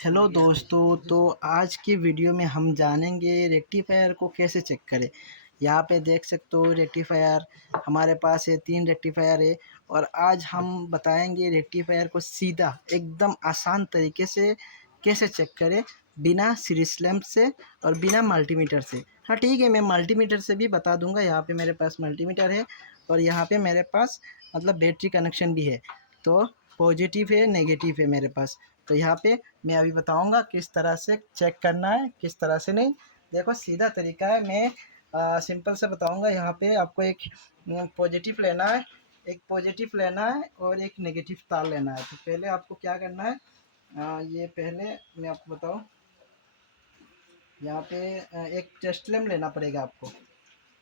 Hello दोस्तों, तो आज की वीडियो में हम जानेंगे रेक्टिफायर को कैसे चेक करें। यहाँ पे देख सकते हो रेक्टिफायर हमारे पास है, 3 रेक्टिफायर है। और आज हम बताएंगे रेक्टिफायर को सीधा एकदम आसान तरीके से कैसे चेक करें, बिना सीरीज लैंप से और बिना मल्टीमीटर से। हाँ ठीक है, मैं मल्टीमीटर से भी बता दूंगा। यहाँ पे मेरे पास मल्टीमीटर है और यहाँ पे मेरे पास मतलब बैटरी कनेक्शन भी है, तो पॉजिटिव है नेगेटिव है मेरे पास। तो यहाँ पे मैं अभी बताऊंगा किस तरह से चेक करना है, किस तरह से नहीं। देखो सीधा तरीका है, मैं सिंपल से बताऊंगा। यहाँ पे आपको एक पॉजिटिव लेना है, एक पॉजिटिव लेना है और एक नेगेटिव तार लेना है। तो पहले आपको क्या करना है, ये पहले मैं आपको बताऊं। यहाँ पे एक टेस्ट लैंप लेना पड़ेगा आपको।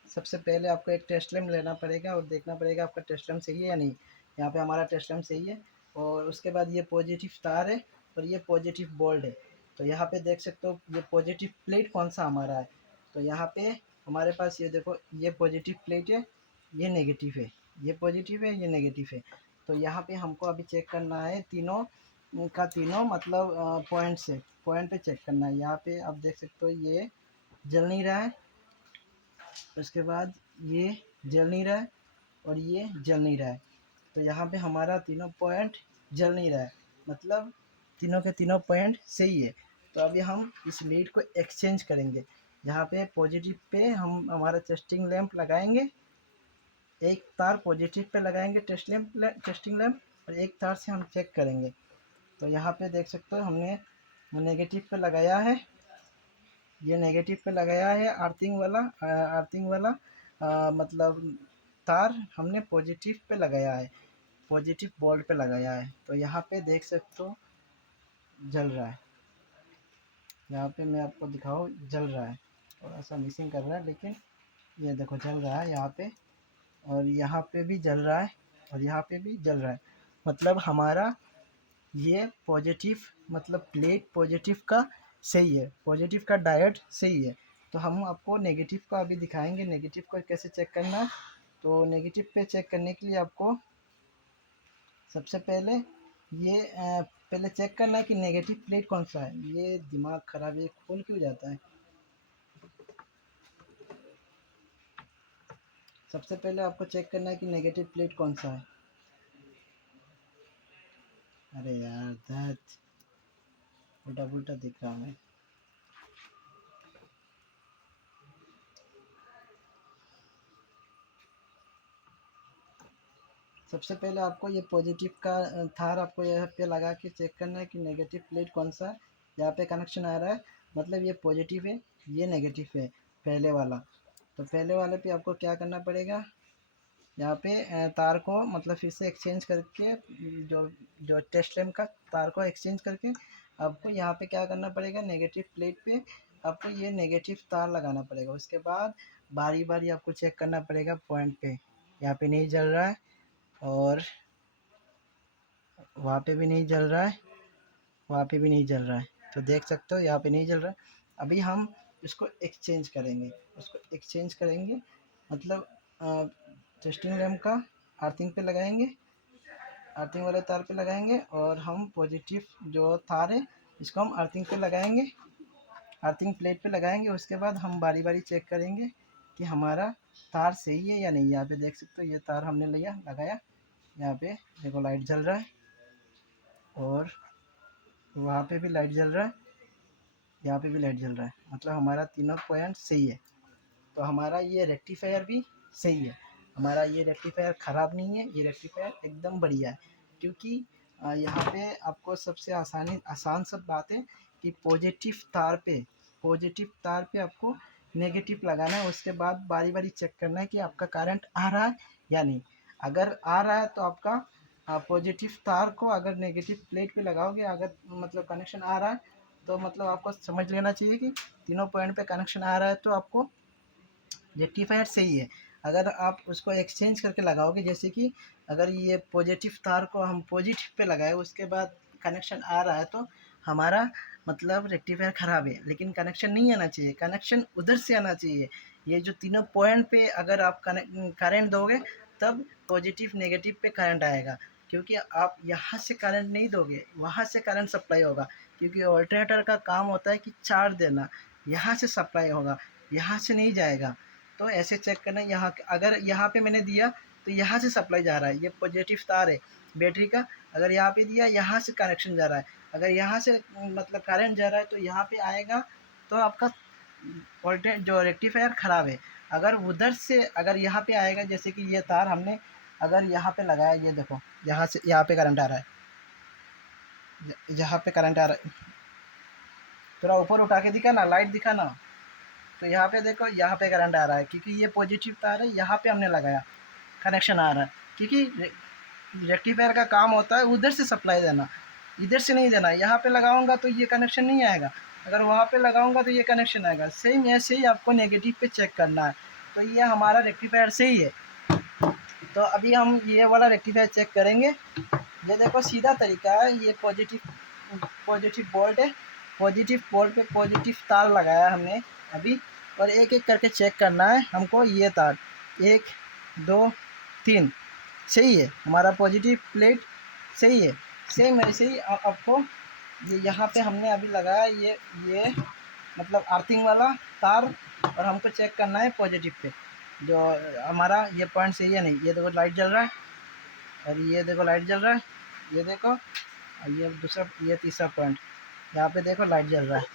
सबसे पहले आपको एक टेस्ट लैंप लेना पड़ेगा और देखना पड़ेगा आपका टेस्ट लैंप सही है या नहीं। यहाँ पे हमारा टेस्ट लैंप सही है। और उसके बाद ये पॉजिटिव तार है और ये पॉजिटिव बोल्ट है। तो यहाँ पे देख सकते हो ये पॉजिटिव प्लेट कौन सा हमारा है। तो यहाँ पे हमारे पास ये देखो, ये पॉजिटिव प्लेट है, ये नेगेटिव है। ये पॉजिटिव है, ये नेगेटिव है। तो यहाँ पे हमको अभी चेक करना है तीनों का तीनों मतलब पॉइंट से पॉइंट पे चेक करना है। यहाँ पे आप देख सकते हो ये जल नहीं रहा है, उसके बाद ये जल नहीं रहा है और ये जल नहीं रहा है। तो यहाँ पे हमारा तीनों पॉइंट जल नहीं रहा है, मतलब तीनों के तीनों पॉइंट सही है। तो अभी हम इस लीड को एक्सचेंज करेंगे। यहाँ पे पॉजिटिव पे हम हमारा टेस्टिंग लैंप लगाएंगे, एक तार पॉजिटिव पे लगाएंगे टेस्टिंग लैंप, और एक तार से हम चेक करेंगे। तो यहाँ पे देख सकते हो हमने नेगेटिव पे लगाया है, ये नेगेटिव पे लगाया है अर्थिंग वाला मतलब तार हमने पॉजिटिव पे लगाया है, पॉजिटिव बोल्ट पे लगाया है। तो यहाँ पे देख सकते हो जल रहा है। यहाँ पे मैं आपको दिखाऊँ, जल रहा है। थोड़ा सा मिसिंग कर रहा है लेकिन ये देखो जल रहा है यहाँ पे, और यहाँ पे भी जल रहा है और यहाँ पे भी जल रहा है। मतलब हमारा ये पॉजिटिव मतलब प्लेट पॉजिटिव का सही है, पॉजिटिव का डायोड सही है। तो हम आपको नेगेटिव का अभी दिखाएंगे, नेगेटिव का कैसे चेक करना है। तो नेगेटिव पे चेक करने के लिए आपको सबसे पहले ये पहले चेक करना है कि नेगेटिव प्लेट कौन सा है। ये दिमाग ख़राब है, ये खोल क्यों जाता है। सबसे पहले आपको चेक करना है कि नेगेटिव प्लेट कौन सा है। अरे यार दैट उल्टा पुल्टा दिख रहा है। सबसे पहले आपको ये पॉजिटिव का थार आपको यहाँ पे लगा के चेक करना है कि नेगेटिव प्लेट कौन सा है। यहाँ पे कनेक्शन आ रहा है, मतलब ये पॉजिटिव है, ये नेगेटिव है पहले वाला। तो पहले वाले पे आपको क्या करना पड़ेगा, यहाँ पे तार को मतलब फिर से एक्सचेंज करके जो जो टेस्ट लैंप का तार को एक्सचेंज करके आपको यहाँ पे क्या करना पड़ेगा, नेगेटिव प्लेट पे आपको ये नेगेटिव तार लगाना पड़ेगा। उसके बाद बारी बारी आपको चेक करना पड़ेगा पॉइंट पे। यहाँ पे नहीं जल रहा है और वहाँ पे भी नहीं जल रहा है, वहाँ पे भी नहीं जल रहा है। तो देख सकते हो यहाँ पे नहीं जल रहा है। अभी हम इसको एक्सचेंज करेंगे, उसको एक्सचेंज करेंगे मतलब टेस्टिंग लैंप का अर्थिंग पे लगाएंगे, अर्थिंग वाले तार पे लगाएंगे, और हम पॉजिटिव जो तार है इसको हम अर्थिंग पे लगाएंगे, अर्थिंग प्लेट पे लगाएंगे। उसके बाद हम बारी बारी चेक करेंगे कि हमारा तार सही है या नहीं। यहाँ पे देख सकते हो ये तार हमने लिया लगाया, यहाँ पे देखो लाइट जल रहा है और वहाँ पे भी लाइट जल रहा है, यहाँ पे भी लाइट जल रहा है, मतलब हमारा तीनों पॉइंट सही है। तो हमारा ये रेक्टिफायर भी सही है, हमारा ये रेक्टिफायर ख़राब नहीं है, ये रेक्टिफायर एकदम बढ़िया है। क्योंकि यहाँ पे आपको सबसे आसान सब बात है कि पॉजिटिव तार पे आपको नेगेटिव लगाना है। उसके बाद बारी बारी चेक करना है कि आपका करंट आ रहा है या नहीं। अगर आ रहा है तो आपका पॉजिटिव तार को अगर नेगेटिव प्लेट पे लगाओगे, अगर मतलब कनेक्शन आ रहा है, तो मतलब आपको समझ लेना चाहिए कि तीनों पॉइंट पे कनेक्शन आ रहा है, तो आपको रेक्टिफायर सही है। अगर आप उसको एक्सचेंज करके लगाओगे, जैसे कि अगर ये पॉजिटिव तार को हम पॉजिटिव पे लगाए उसके बाद कनेक्शन आ रहा है, तो हमारा मतलब रेक्टिफायर ख़राब है। लेकिन कनेक्शन नहीं आना चाहिए, कनेक्शन उधर से आना चाहिए। ये जो तीनों पॉइंट पे अगर आप करंट दोगे तब पॉजिटिव नेगेटिव पे करंट आएगा। क्योंकि आप यहाँ से करंट नहीं दोगे, वहाँ से करंट सप्लाई होगा। क्योंकि ऑल्टरनेटर का काम होता है कि चार्ज देना, यहाँ से सप्लाई होगा, यहाँ से नहीं जाएगा। तो ऐसे चेक करना, यहाँ अगर यहाँ पे मैंने दिया तो यहाँ से सप्लाई जा रहा है, ये पॉजिटिव तार है बैटरी का। अगर यहाँ पे दिया, यहाँ से कनेक्शन जा रहा है। अगर यहाँ से मतलब करंट जा रहा है तो यहाँ पे आएगा, तो आपका वोल्टेज जो रेक्टिफायर ख़राब है। अगर उधर से अगर यहाँ पे आएगा, जैसे कि ये तार हमने अगर यहाँ पे लगाया, ये देखो यहाँ से यहाँ पे करंट आ रहा है, यहाँ पे करंट आ रहा है। थोड़ा ऊपर उठा के दिखा ना, लाइट दिखा ना। तो यहाँ पे देखो, यहाँ पे करंट आ रहा है क्योंकि ये पॉजिटिव तार है, यहाँ पे हमने लगाया, कनेक्शन आ रहा है। क्योंकि रेक्टिफायर का काम होता है उधर से सप्लाई देना, इधर से नहीं देना। यहाँ पे लगाऊंगा तो ये कनेक्शन नहीं आएगा, अगर वहाँ पे लगाऊंगा तो ये कनेक्शन आएगा। सेम ऐसे ही आपको नेगेटिव पे चेक करना है। तो ये हमारा रेक्टिफायर सही है। तो अभी हम ये वाला रेक्टिफायर चेक करेंगे। ये देखो सीधा तरीका है, ये पॉजिटिव बोल्ट है, पॉजिटिव बोल्ट पे पॉजिटिव तार लगाया हमने अभी, और एक एक करके चेक करना है हमको। ये तार 1 2 3 सही है, हमारा पॉजिटिव प्लेट सही है। सेम ऐसे ही आपको ये यहाँ पे हमने अभी लगाया, ये मतलब अर्थिंग वाला तार, और हमको चेक करना है पॉजिटिव पे जो हमारा ये पॉइंट सही है नहीं। ये देखो लाइट जल रहा है, और ये देखो लाइट जल रहा है, ये देखो, और ये दूसरा, ये तीसरा पॉइंट, यहाँ पे देखो लाइट जल रहा है।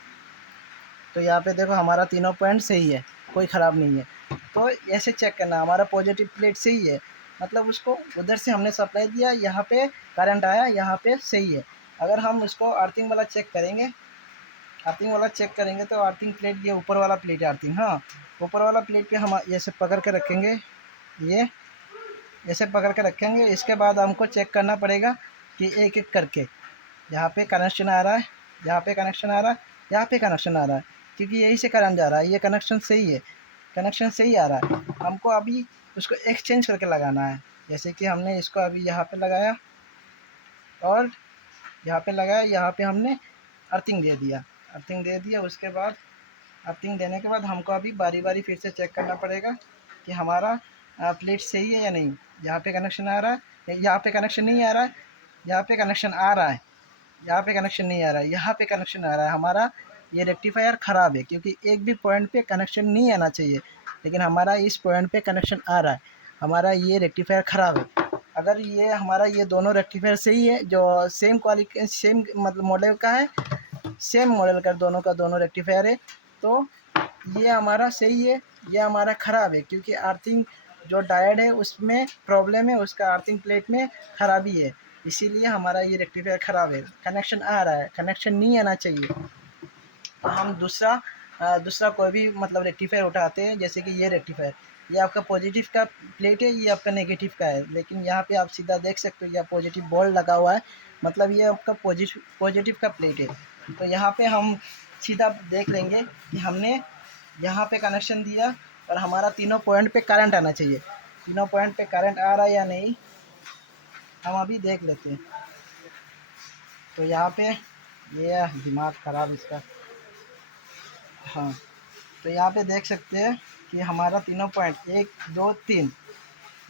तो यहाँ पे देखो हमारा तीनों पॉइंट सही है, कोई ख़राब नहीं है। तो ऐसे चेक करना, हमारा पॉजिटिव प्लेट सही है, मतलब उसको उधर से हमने सप्लाई दिया, यहाँ पे करंट आया, यहाँ पे सही है। अगर हम उसको अर्थिंग वाला चेक करेंगे, अर्थिंग वाला चेक करेंगे तो अर्थिंग प्लेट, ये ऊपर वाला प्लेट है अर्थिंग, हाँ, ऊपर वाला प्लेट पे हम ऐसे पकड़ के रखेंगे, ये ऐसे पकड़ के रखेंगे। इसके बाद हमको चेक करना पड़ेगा कि एक एक करके, यहाँ पे कनेक्शन आ रहा है, यहाँ पे कनेक्शन आ रहा है, यहाँ पे कनेक्शन आ रहा है, क्योंकि यही से करंट जा रहा है, ये कनेक्शन सही है, कनेक्शन सही आ रहा है। हमको अभी उसको एक्सचेंज करके लगाना है। जैसे कि हमने इसको अभी यहाँ पे लगाया, और यहाँ पे लगाया, यहाँ पे हमने अर्थिंग दे दिया, अर्थिंग दे दिया। उसके बाद अर्थिंग देने के बाद हमको अभी बारी बारी फिर से चेक करना पड़ेगा कि हमारा प्लेट सही है या नहीं। यहाँ पे कनेक्शन आ रहा है, यहाँ पे कनेक्शन नहीं आ रहा है, यहाँ पे कनेक्शन आ रहा है, यहाँ पे कनेक्शन नहीं आ रहा है, यहाँ पे कनेक्शन आ रहा है। हमारा ये रेक्टिफायर ख़राब है, क्योंकि एक भी पॉइंट पे कनेक्शन नहीं आना चाहिए, लेकिन हमारा इस पॉइंट पे कनेक्शन आ रहा है। हमारा ये रेक्टिफायर ख़राब है। अगर ये हमारा ये दोनों रेक्टिफायर सही है, जो सेम क्वालिटी सेम मतलब मॉडल का है, सेम मॉडल का दोनों रेक्टिफायर है, तो ये हमारा सही है, ये हमारा ख़राब है, क्योंकि अर्थिंग जो डायोड है उसमें प्रॉब्लम है, उसका अर्थिंग प्लेट में ख़राबी है, इसीलिए हमारा ये रेक्टिफायर ख़राब है। कनेक्शन आ रहा है, कनेक्शन नहीं आना चाहिए। तो हम दूसरा कोई भी मतलब रेक्टिफायर उठाते हैं, जैसे कि ये रेक्टिफायर, ये आपका पॉजिटिव का प्लेट है, ये आपका नेगेटिव का है, लेकिन यहाँ पे आप सीधा देख सकते हो ये पॉजिटिव बोल्ट लगा हुआ है, मतलब ये आपका पॉजिटिव का प्लेट है। तो यहाँ पे हम सीधा देख लेंगे कि हमने यहाँ पे कनेक्शन दिया, और हमारा तीनों पॉइंट पे करंट आना चाहिए। तीनों पॉइंट पे करंट आ रहा है या नहीं, हम अभी देख लेते हैं। तो यहाँ पे ये दिमाग ख़राब इसका, हाँ, तो यहाँ पे देख सकते हैं कि हमारा तीनों पॉइंट 1 2 3,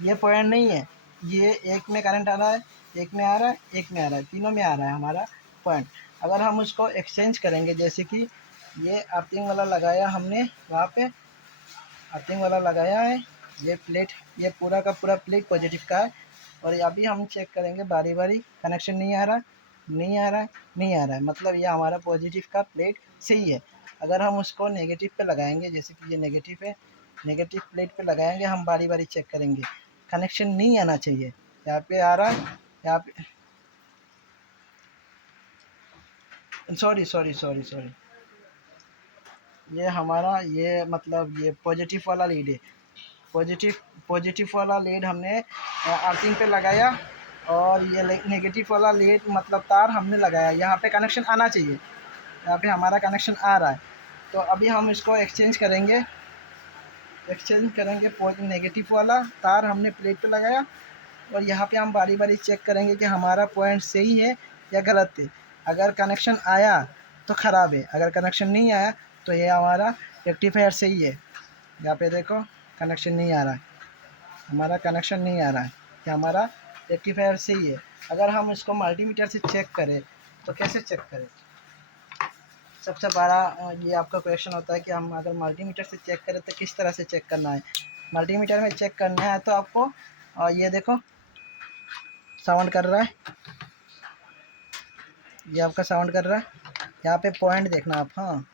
ये पॉइंट नहीं है, ये एक में करंट आ रहा है, एक में आ रहा है, एक में आ रहा है, तीनों में आ रहा है हमारा पॉइंट। अगर हम उसको एक्सचेंज करेंगे, जैसे कि ये अर्थिंग वाला लगाया हमने, वहाँ पे अर्थिंग वाला लगाया है, ये प्लेट, ये पूरा का पूरा प्लेट पॉजिटिव का है, और अभी हम चेक करेंगे बारी बारी, कनेक्शन नहीं आ रहा, नहीं आ रहा है, नहीं आ रहा है, मतलब ये हमारा पॉजिटिव का प्लेट सही है। अगर हम उसको नेगेटिव पे लगाएंगे, जैसे कि ये नेगेटिव है, नेगेटिव प्लेट पे लगाएंगे, हम बारी बारी चेक करेंगे, कनेक्शन नहीं आना चाहिए। यहाँ पे आ रहा है, यहाँ पे, सॉरी सॉरी सॉरी सॉरी, ये हमारा ये मतलब ये पॉजिटिव वाला लीड है, पॉजिटिव पॉजिटिव वाला लीड हमने अर्थिंग पे लगाया, और ये नेगेटिव वाला लीड मतलब तार हमने लगाया, यहाँ पे कनेक्शन आना चाहिए, यहाँ पे हमारा कनेक्शन आ रहा है। तो अभी हम इसको एक्सचेंज करेंगे, नेगेटिव वाला तार हमने प्लेट पे लगाया, और यहाँ पे हम बारी बारी चेक करेंगे कि हमारा पॉइंट सही है या गलत है। अगर कनेक्शन आया तो ख़राब है, अगर कनेक्शन नहीं आया तो ये हमारा रेक्टिफायर सही है। यहाँ पे देखो कनेक्शन नहीं आ रहा है, हमारा कनेक्शन नहीं आ रहा है, कि हमारा रेक्टिफायर सही है। अगर हम इसको मल्टीमीटर से चेक करें तो कैसे चेक करें, सबसे बड़ा ये आपका क्वेश्चन होता है कि हम अगर मल्टीमीटर से चेक करें तो किस तरह से चेक करना है। मल्टीमीटर में चेक करना है तो आपको ये देखो साउंड कर रहा है, ये आपका साउंड कर रहा है। यहाँ पे पॉइंट देखना आप, हाँ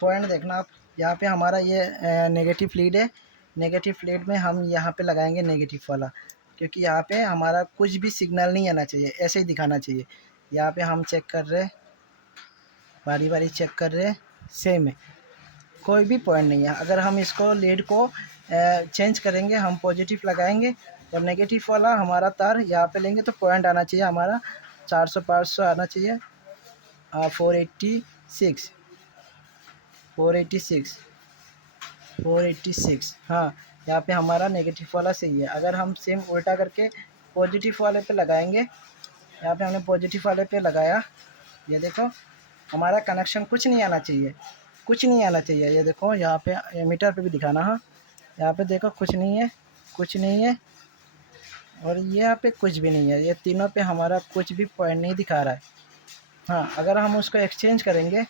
पॉइंट देखना आप। यहाँ पे हमारा ये नेगेटिव लीड है। नेगेटिव लीड में हम यहाँ पे लगाएंगे नेगेटिव वाला, क्योंकि यहाँ पे हमारा कुछ भी सिग्नल नहीं आना चाहिए, ऐसे ही दिखाना चाहिए। यहाँ पे हम चेक कर रहे, बारी बारी चेक कर रहे, सेम है, कोई भी पॉइंट नहीं है। अगर हम इसको लीड को चेंज करेंगे, हम पॉजिटिव लगाएंगे और नेगेटिव वाला हमारा तार यहाँ पे लेंगे तो पॉइंट आना चाहिए हमारा 400-500 आना चाहिए। 486 486 486, हाँ यहाँ पे हमारा नेगेटिव वाला सही है। अगर हम सेम उल्टा करके पॉजिटिव वाले पे लगाएंगे, यहाँ पे हमने पॉजिटिव वाले पे लगाया, ये देखो हमारा कनेक्शन कुछ नहीं आना चाहिए, कुछ नहीं आना चाहिए। ये देखो यहाँ पे मीटर पे भी दिखाना, हाँ यहाँ पे देखो कुछ नहीं है, कुछ नहीं है, और यहाँ पे कुछ भी नहीं है। ये तीनों पे हमारा कुछ भी पॉइंट नहीं दिखा रहा है। हाँ अगर हम उसको एक्सचेंज करेंगे,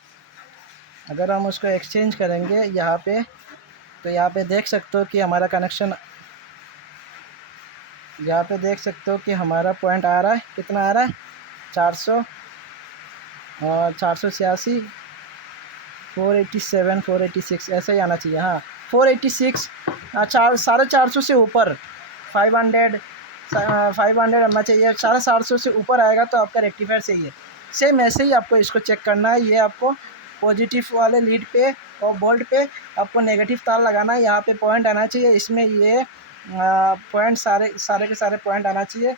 अगर हम उसको एक्सचेंज करेंगे यहाँ पे, तो यहाँ पे देख सकते हो कि हमारा कनेक्शन, यहाँ पे देख सकते हो कि हमारा पॉइंट आ रहा है, कितना आ रहा है 400 और 486 487 486 ऐसा ही आना चाहिए। हाँ 486, 450 से ऊपर 500 आना चाहिए। 450 से ऊपर आएगा तो आपका रेक्टिफायर सही है। सेम ऐसे ही आपको इसको चेक करना है। ये आपको पॉजिटिव वाले लीड पे और बोल्ट पे आपको नेगेटिव तार लगाना है। यहाँ पे पॉइंट आना चाहिए, इसमें ये पॉइंट सारे के सारे पॉइंट आना चाहिए,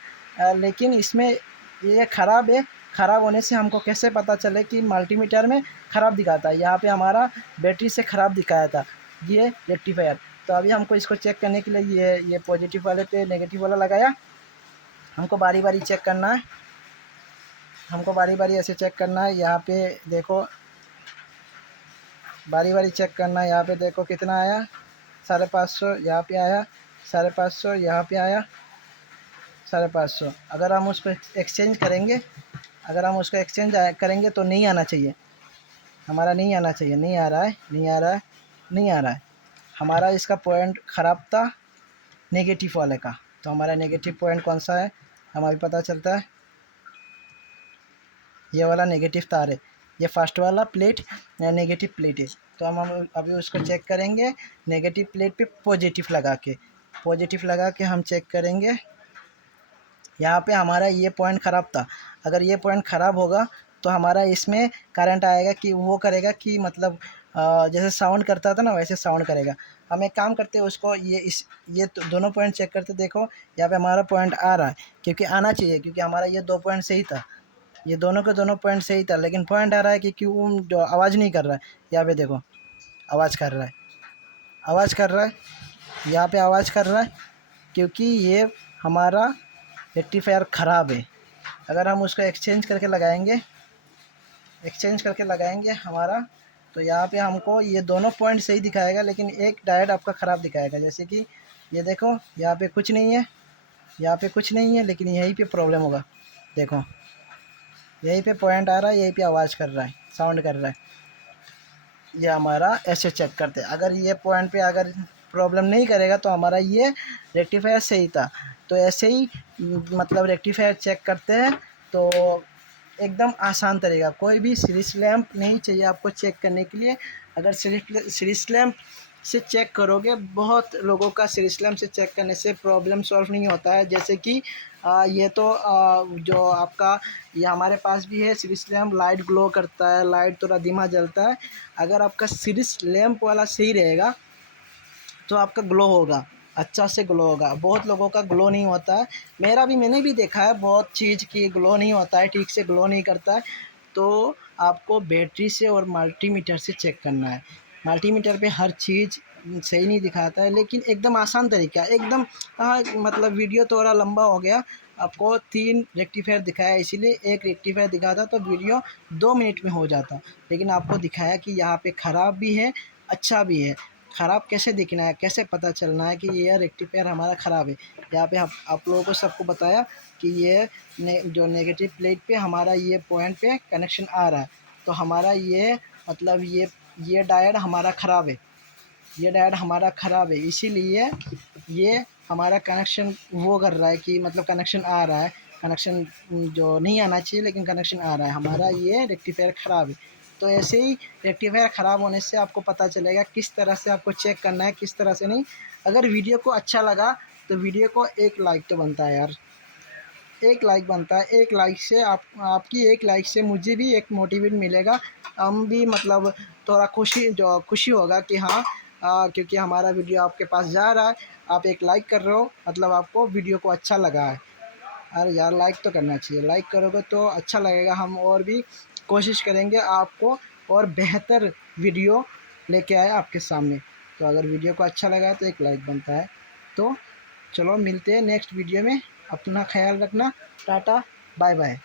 लेकिन इसमें ये ख़राब है। ख़राब होने से हमको कैसे पता चले कि मल्टीमीटर में ख़राब दिखाता है। यहाँ पे हमारा बैटरी से ख़राब दिखाया था ये रेक्टिफायर। तो अभी हमको इसको चेक करने के लिए ये पॉजिटिव वाले पे नेगेटिव वाला लगाया। हमको बारी बारी चेक करना है, हमको बारी बारी ऐसे चेक करना है। यहाँ पे देखो बारी बारी चेक करना है। यहाँ पे देखो कितना आया 550, यहाँ पे आया 550, यहाँ पे आया 550। अगर हम उसको एक्सचेंज करेंगे, अगर हम उसको एक्सचेंज करेंगे तो नहीं आना चाहिए, हमारा नहीं आना चाहिए। नहीं आ रहा है, नहीं आ रहा है, नहीं आ रहा है। हमारा इसका पॉइंट ख़राब था नेगेटिव वाले का। तो हमारा नेगेटिव पॉइंट कौन सा है हमें पता चलता है, ये वाला नेगेटिव तार है। ये फर्स्ट वाला प्लेट नेगेटिव प्लेट है। तो हम अभी उसको चेक करेंगे नेगेटिव प्लेट पे पॉजिटिव लगा के, पॉजिटिव लगा के हम चेक करेंगे। यहाँ पे हमारा ये पॉइंट ख़राब था। अगर ये पॉइंट ख़राब होगा तो हमारा इसमें करंट आएगा कि वो करेगा कि मतलब जैसे साउंड करता था ना वैसे साउंड करेगा। हम एक काम करते हैं उसको ये तो दोनों पॉइंट चेक करते, देखो यहाँ पे हमारा पॉइंट आ रहा है, क्योंकि आना चाहिए, क्योंकि हमारा ये 2 पॉइंट सही था, ये दोनों के दोनों पॉइंट सही था, लेकिन पॉइंट आ रहा है कि क्यों जो आवाज़ नहीं कर रहा है। यहाँ पे देखो आवाज़ कर रहा है, आवाज़ कर रहा है, यहाँ पे आवाज़ कर रहा है, क्योंकि ये हमारा रेक्टिफायर ख़राब है। अगर हम उसको एक्सचेंज करके लगाएंगे, एक्सचेंज करके लगाएंगे हमारा, तो यहाँ पे हमको ये दोनों पॉइंट सही दिखाएगा, लेकिन एक डायोड आपका ख़राब दिखाएगा। जैसे कि ये देखो यहाँ पे कुछ नहीं है, यहाँ पे कुछ नहीं है, लेकिन यहीं पे प्रॉब्लम होगा। देखो यहीं पे पॉइंट आ रहा है, यहीं पे आवाज़ कर रहा है, साउंड कर रहा है। ये हमारा ऐसे चेक करते हैं। अगर ये पॉइंट पे अगर प्रॉब्लम नहीं करेगा तो हमारा ये रेक्टिफायर सही था। तो ऐसे ही मतलब रेक्टिफायर चेक करते हैं तो एकदम आसान तरीका, कोई भी सीरीज लैंप नहीं चाहिए आपको चेक करने के लिए। अगर सीरीज लैंप से चेक करोगे, बहुत लोगों का सीरीज लैंप से चेक करने से प्रॉब्लम सॉल्व नहीं होता है। जैसे कि ये तो जो आपका ये हमारे पास भी है सीरीज लैंप, लाइट ग्लो करता है, लाइट थोड़ा धीमा जलता है। अगर आपका सीरीज लैंप वाला सही रहेगा तो आपका ग्लो होगा, अच्छा से ग्लो होगा। बहुत लोगों का ग्लो नहीं होता है, मैंने भी देखा है बहुत चीज़ की ग्लो नहीं होता है, ठीक से ग्लो नहीं करता है। तो आपको बैटरी से और मल्टीमीटर से चेक करना है। मल्टीमीटर पे हर चीज़ सही नहीं दिखाता है, लेकिन एकदम आसान तरीका एकदम मतलब वीडियो थोड़ा लंबा हो गया। आपको 3 रेक्टिफायर दिखाया, इसीलिए एक रेक्टिफायर दिखाता तो वीडियो 2 मिनट में हो जाता, लेकिन आपको दिखाया कि यहाँ पे ख़राब भी है अच्छा भी है। ख़राब कैसे दिखना है, कैसे पता चलना है कि ये रेक्टिफायर हमारा ख़राब है। यहाँ पे आप लोगों को सबको बताया कि ये जो नेगेटिव प्लेट पे हमारा ये पॉइंट पे कनेक्शन आ रहा है, तो हमारा ये मतलब ये डायोड हमारा ख़राब है, ये डायोड हमारा ख़राब है, इसीलिए ये हमारा कनेक्शन वो कर रहा है कि मतलब कनेक्शन आ रहा है, कनेक्शन जो नहीं आना चाहिए लेकिन कनेक्शन आ रहा है, हमारा ये रेक्टिफायर ख़राब है। तो ऐसे ही रेक्टिफायर ख़राब होने से आपको पता चलेगा किस तरह से आपको चेक करना है, किस तरह से नहीं। अगर वीडियो को अच्छा लगा तो वीडियो को एक लाइक तो बनता है यार, एक लाइक बनता है। एक लाइक से आपकी एक लाइक से मुझे भी एक मोटिवेट मिलेगा, हम भी मतलब थोड़ा खुशी होगा कि हाँ, क्योंकि हमारा वीडियो आपके पास जा रहा है, आप एक लाइक कर रहे हो मतलब आपको वीडियो को अच्छा लगा है। अरे यार लाइक तो करना चाहिए, लाइक करोगे तो अच्छा लगेगा, हम और भी कोशिश करेंगे आपको और बेहतर वीडियो लेके आए आपके सामने। तो अगर वीडियो को अच्छा लगा है तो एक लाइक बनता है। तो चलो मिलते हैं नेक्स्ट वीडियो में, अपना ख्याल रखना, टाटा बाय बाय।